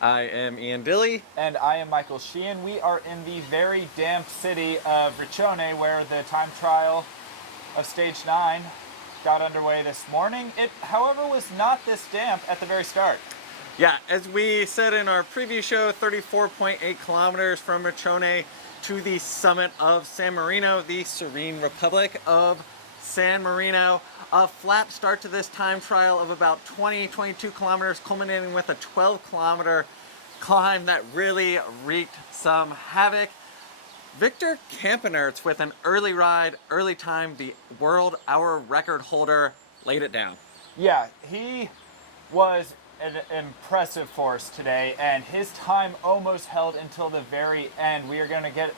I am Ian Dilly. And I am Michael Sheehan. We are in the very damp city of Riccione, where the time trial of Stage 9 got underway this morning. It, however, was not this damp at the very start. Yeah, as we said in our preview show, 34.8 kilometers from Riccione to the summit of San Marino, the serene Republic of San Marino. A flat start to this time trial of about 22 kilometers, culminating with a 12-kilometer climb that really wreaked some havoc. Victor Campenaerts, with an early ride, early time, the world hour record holder, laid it down. Yeah, he was an impressive force today, and his time almost held until the very end. We are going to get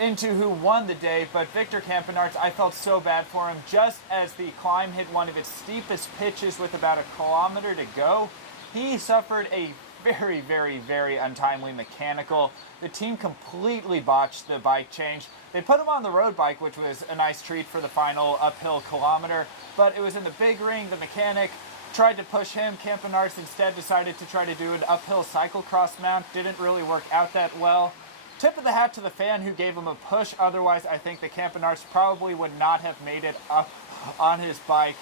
into who won the day, but Victor Campenaerts, I felt so bad for him. Just as the climb hit one of its steepest pitches with about a kilometer to go, he suffered a very untimely mechanical. The team completely botched the bike change. They put him on the road bike, which was a nice treat for the final uphill kilometer, but it was in the big ring. The mechanic tried to push him. Campenaerts instead decided to try to do an uphill cyclocross mount. Didn't really work out that well. Tip of the hat to the fan who gave him a push. Otherwise, I think the Campenaerts probably would not have made it up on his bike.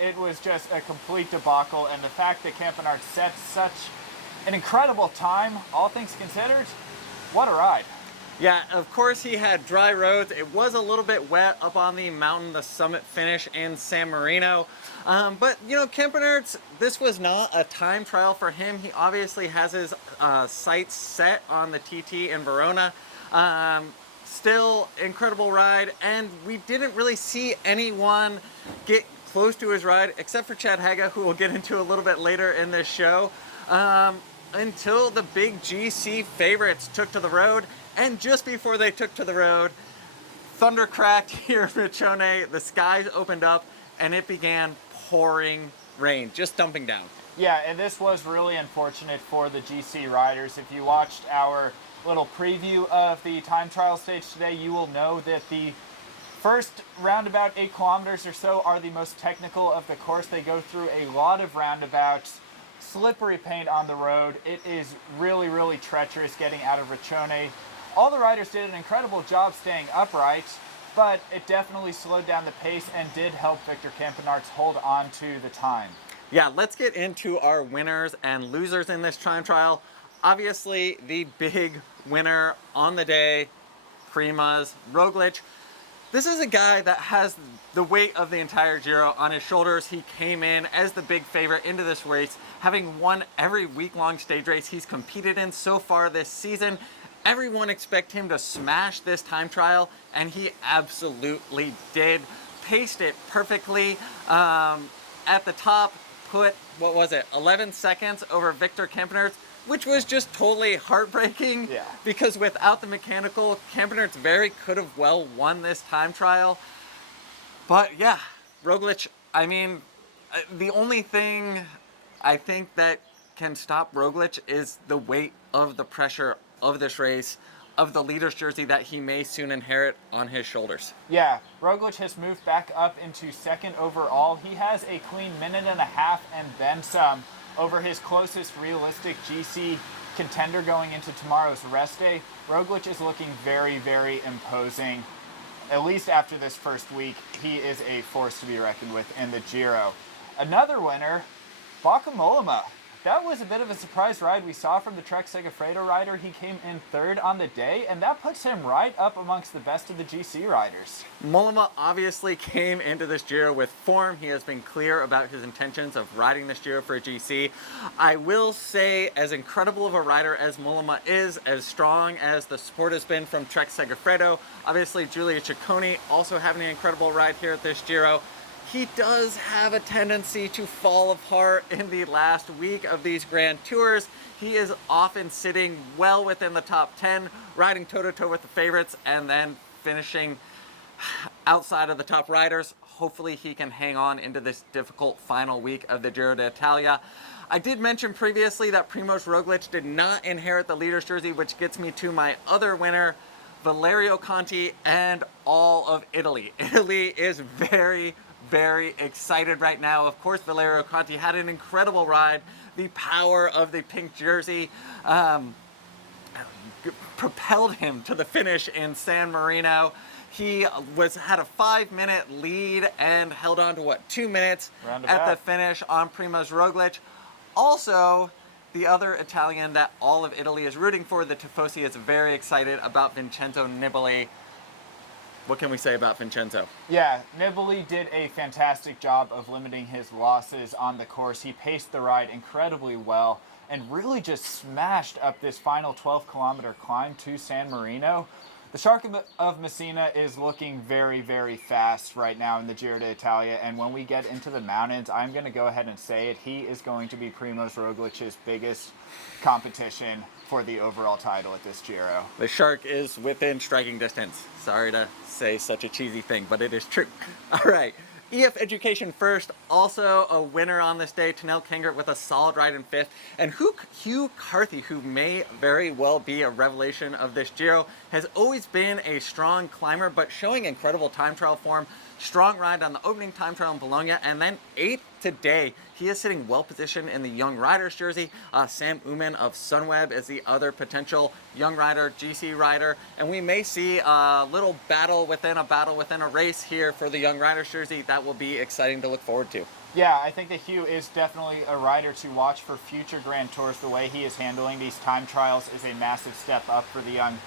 It was just a complete debacle, and the fact that Campenaerts set such an incredible time, all things considered, what a ride. Yeah, of course he had dry roads. It was a little bit wet up on the mountain, the summit finish in San Marino. But, you know, Campenaerts, this was not a time trial for him. He obviously has his sights set on the TT in Verona. Still, incredible ride, and we didn't really see anyone get close to his ride, except for Chad Haga, who we'll get into a little bit later in this show, until the big GC favorites took to the road. And just before they took to the road, thunder cracked here in Riccione, the skies opened up, and it began pouring rain, just dumping down. Yeah, and this was really unfortunate for the GC riders. If you watched our little preview of the time trial stage today, you will know that the first roundabout 8 kilometers or so are the most technical of the course. They go through a lot of roundabouts, slippery paint on the road. It is really treacherous getting out of Riccione. All the riders did an incredible job staying upright, but it definitely slowed down the pace and did help Victor Campenaerts hold on to the time. Yeah, let's get into our winners and losers in this time trial. Obviously, the big winner on the day, Prima's Roglic. This is a guy that has the weight of the entire Giro on his shoulders. He came in as the big favorite into this race, having won every week-long stage race he's competed in so far this season. Everyone expect him to smash this time trial, and he absolutely did. Paced it perfectly. At the top, put, 11 seconds over Victor Campenaerts, which was just totally heartbreaking. Yeah. Because without the mechanical, Campenaerts very could have well won this time trial. But yeah, Roglic, I mean, the only thing I think that can stop Roglic is the weight of the pressure of this race, of the leader's jersey that he may soon inherit on his shoulders. Yeah, Roglic has moved back up into second overall. He has a clean minute and a half and then some over his closest realistic GC contender going into tomorrow's rest day. Roglic is looking very imposing. At least after this first week, he is a force to be reckoned with in the Giro. Another winner, Bauke Mollema. That was a bit of a surprise ride we saw from the Trek Segafredo rider. He came in third on the day, and that puts him right up amongst the best of the GC riders. Mollema obviously came into this Giro with form. He has been clear about his intentions of riding this Giro for a GC. I will say, as incredible of a rider as Mollema is, as strong as the support has been from Trek Segafredo, obviously Giulio Ciccone also having an incredible ride here at this Giro. He does have a tendency to fall apart in the last week of these Grand Tours. He is often sitting well within the top 10, riding toe-to-toe with the favorites, and then finishing outside of the top riders. Hopefully he can hang on into this difficult final week of the Giro d'Italia. I did mention previously that Primož Roglic did not inherit the leader's jersey, which gets me to my other winner, Valerio Conti, and all of Italy. Italy is very excited right now. Of course, Valerio Conti had an incredible ride, the power of the pink jersey propelled him to the finish in San Marino. He had a 5-minute lead and held on to, what, 2 minutes at the finish on Primož Roglic. Also, the other Italian that all of Italy is rooting for, the Tifosi, is very excited about Vincenzo Nibali. What can we say about Vincenzo? Yeah, Nibali did a fantastic job of limiting his losses on the course. He paced the ride incredibly well and really just smashed up this final 12-kilometer climb to San Marino. The Shark of Messina is looking very, very fast right now in the Giro d'Italia, and when we get into the mountains, I'm going to go ahead and say it, he is going to be Primož Roglic's biggest competition for the overall title at this Giro. The Shark is within striking distance. Sorry to say such a cheesy thing, but it is true. All right. EF Education first, also a winner on this day, Tanel Kangert with a solid ride in 5th, and Hugh Carthy, who may very well be a revelation of this Giro, has always been a strong climber, but showing incredible time trial form. Strong ride on the opening time trial in Bologna, and then 8th today. He is sitting well positioned in the Young Riders jersey. Sam Oomen of Sunweb is the other potential Young Rider, GC rider, and we may see a little battle within a race here for the Young Riders jersey. That will be exciting to look forward to. Yeah, I think that Hugh is definitely a rider to watch for future Grand Tours. The way he is handling these time trials is a massive step up for the young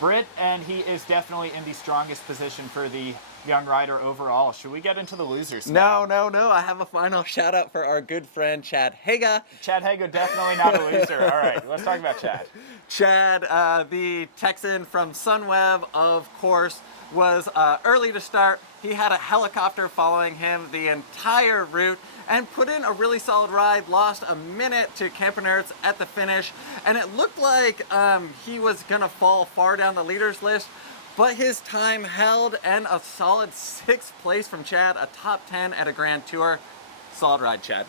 Brit, and he is definitely in the strongest position for the young rider overall. Should we get into the losers now? No. I have a final shout out for our good friend Chad Haga. Chad Haga, definitely not a loser. All right, let's talk about Chad. Chad, the Texan from Sunweb, of course, was early to start. He had a helicopter following him the entire route and put in a really solid ride, lost a minute to Campenaerts at the finish, and it looked like he was gonna fall far down the leaders list, but his time held, and a solid 6th place from Chad, a top 10 at a Grand Tour. Solid ride, Chad.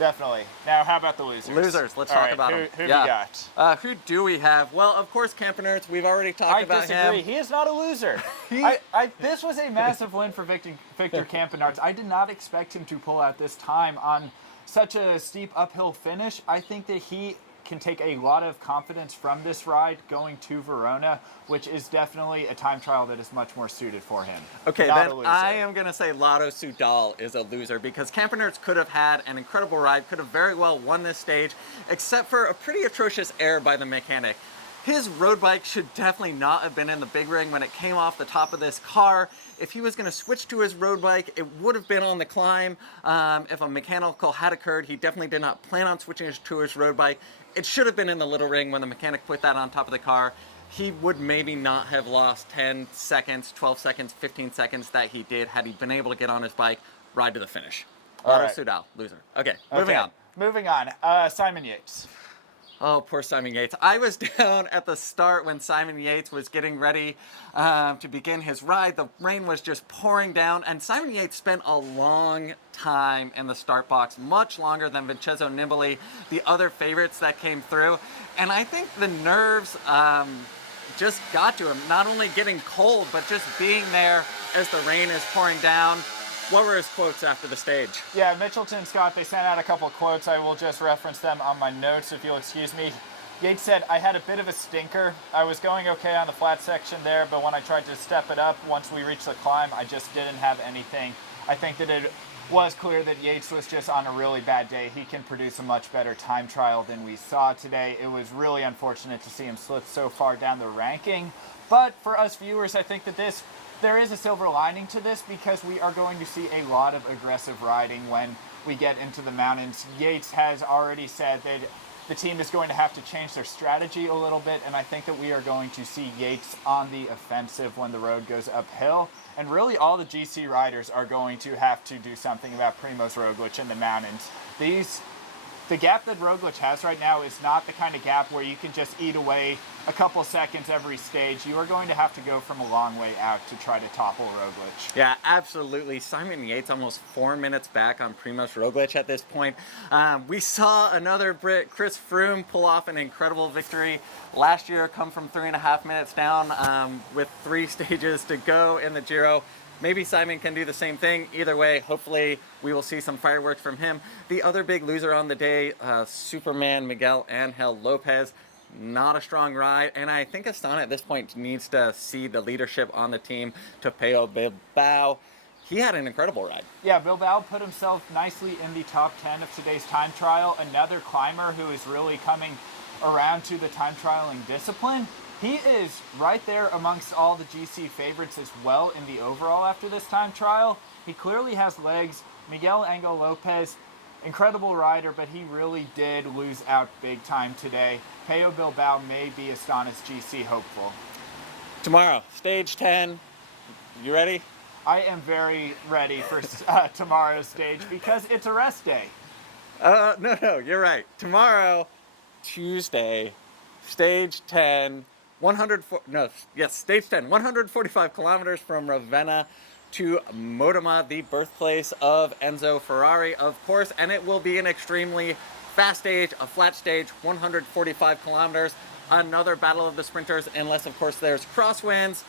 Definitely. Now, how about the losers? Let's talk about them. Who we got? Who do we have? Well, of course, Campenaerts. We've already talked about him. I disagree. He is not a loser. This was a massive win for Victor Campenaerts. I did not expect him to pull out this time on such a steep uphill finish. I think that he can take a lot of confidence from this ride going to Verona, which is definitely a time trial that is much more suited for him. Okay, then I am going to say Lotto Soudal is a loser, because Campenaerts could have had an incredible ride, could have very well won this stage, except for a pretty atrocious error by the mechanic. His road bike should definitely not have been in the big ring when it came off the top of this car. If he was going to switch to his road bike, it would have been on the climb. If a mechanical had occurred, he definitely did not plan on switching to his road bike. It should have been in the little ring when the mechanic put that on top of the car. He would maybe not have lost 10 seconds, 12 seconds, 15 seconds that he did had he been able to get on his bike, ride to the finish. Lotto Soudal, loser. Okay, moving on. Moving on. Simon Yates. Oh, poor Simon Yates. I was down at the start when Simon Yates was getting ready to begin his ride. The rain was just pouring down, and Simon Yates spent a long time in the start box, much longer than Vincenzo Nibali, the other favorites that came through. And I think the nerves just got to him, not only getting cold, but just being there as the rain is pouring down. What were his quotes after the stage? Yeah, Mitchelton Scott, they sent out a couple of quotes. I will just reference them on my notes if you'll excuse me. Yates said, "I had a bit of a stinker. I was going okay on the flat section there, but when I tried to step it up once we reached the climb, I just didn't have anything." I think that it was clear that Yates was just on a really bad day. He can produce a much better time trial than we saw today. It was really unfortunate to see him slip so far down the ranking. But for us viewers, I think that there is a silver lining to this, because we are going to see a lot of aggressive riding when we get into the mountains. Yates has already said that the team is going to have to change their strategy a little bit, and I think that we are going to see Yates on the offensive when the road goes uphill. And really all the GC riders are going to have to do something about Primož Roglic in the mountains. The gap that Roglic has right now is not the kind of gap where you can just eat away a couple seconds every stage. You are going to have to go from a long way out to try to topple Roglic. Yeah, absolutely. Simon Yates almost 4 minutes back on Primož Roglic at this point. We saw another Brit, Chris Froome, pull off an incredible victory last year, come from 3.5 minutes down with 3 stages to go in the Giro. Maybe Simon can do the same thing. Either way, hopefully we will see some fireworks from him. The other big loser on the day, Superman Miguel Angel Lopez. Not a strong ride, and I think Astana at this point needs to see the leadership on the team to Pello Bilbao. He had an incredible ride. Yeah, Bilbao put himself nicely in the top 10 of today's time trial. Another climber who is really coming around to the time trialing discipline. He is right there amongst all the GC favorites as well in the overall after this time trial. He clearly has legs. Miguel Angel Lopez, incredible rider, but he really did lose out big time today. Pello Bilbao may be Astana's GC hopeful. Tomorrow, stage 10. You ready? I am very ready for tomorrow's stage because it's a rest day. No, you're right. Tomorrow, Tuesday, stage 10, stage 10, 145 kilometers from Ravenna to Modena, the birthplace of Enzo Ferrari, of course, and it will be an extremely fast stage, a flat stage, 145 kilometers, another battle of the sprinters, unless of course there's crosswinds.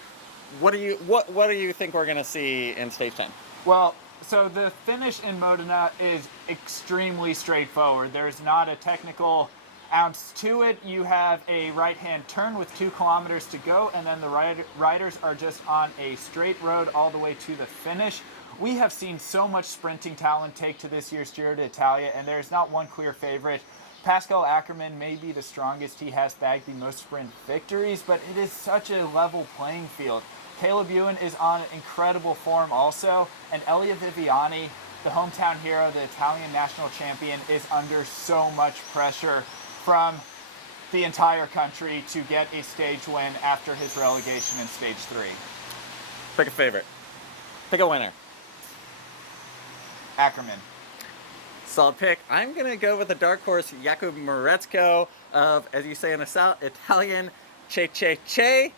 What do you think we're gonna see in stage 10? Well, so the finish in Modena is extremely straightforward. There's not a technical ounce to it. You have a right-hand turn with 2 kilometers to go, and then the riders are just on a straight road all the way to the finish. We have seen so much sprinting talent take to this year's Giro d'Italia, and there's not one clear favorite. Pascal Ackermann may be the strongest. He has bagged the most sprint victories, but it is such a level playing field. Caleb Ewan is on incredible form also, and Elia Viviani, the hometown hero, the Italian national champion, is under so much pressure from the entire country to get a stage win after his relegation in stage 3. Pick a favorite. Pick a winner. Ackermann. Solid pick. I'm going to go with the dark horse, Jakub Mareczko of, as you say in Italian, Che.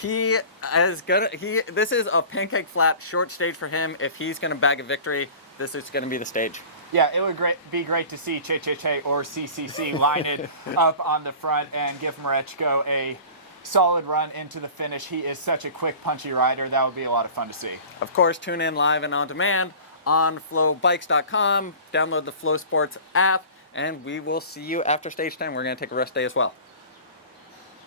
This is a pancake flat short stage for him. If he's going to bag a victory, this is going to be the stage. Yeah, it would be great to see Che or CCC line it up on the front and give Mareczko a solid run into the finish. He is such a quick, punchy rider. That would be a lot of fun to see. Of course, tune in live and on demand on FloBikes.com. Download the Flow Sports app, and we will see you after stage 10. We're going to take a rest day as well.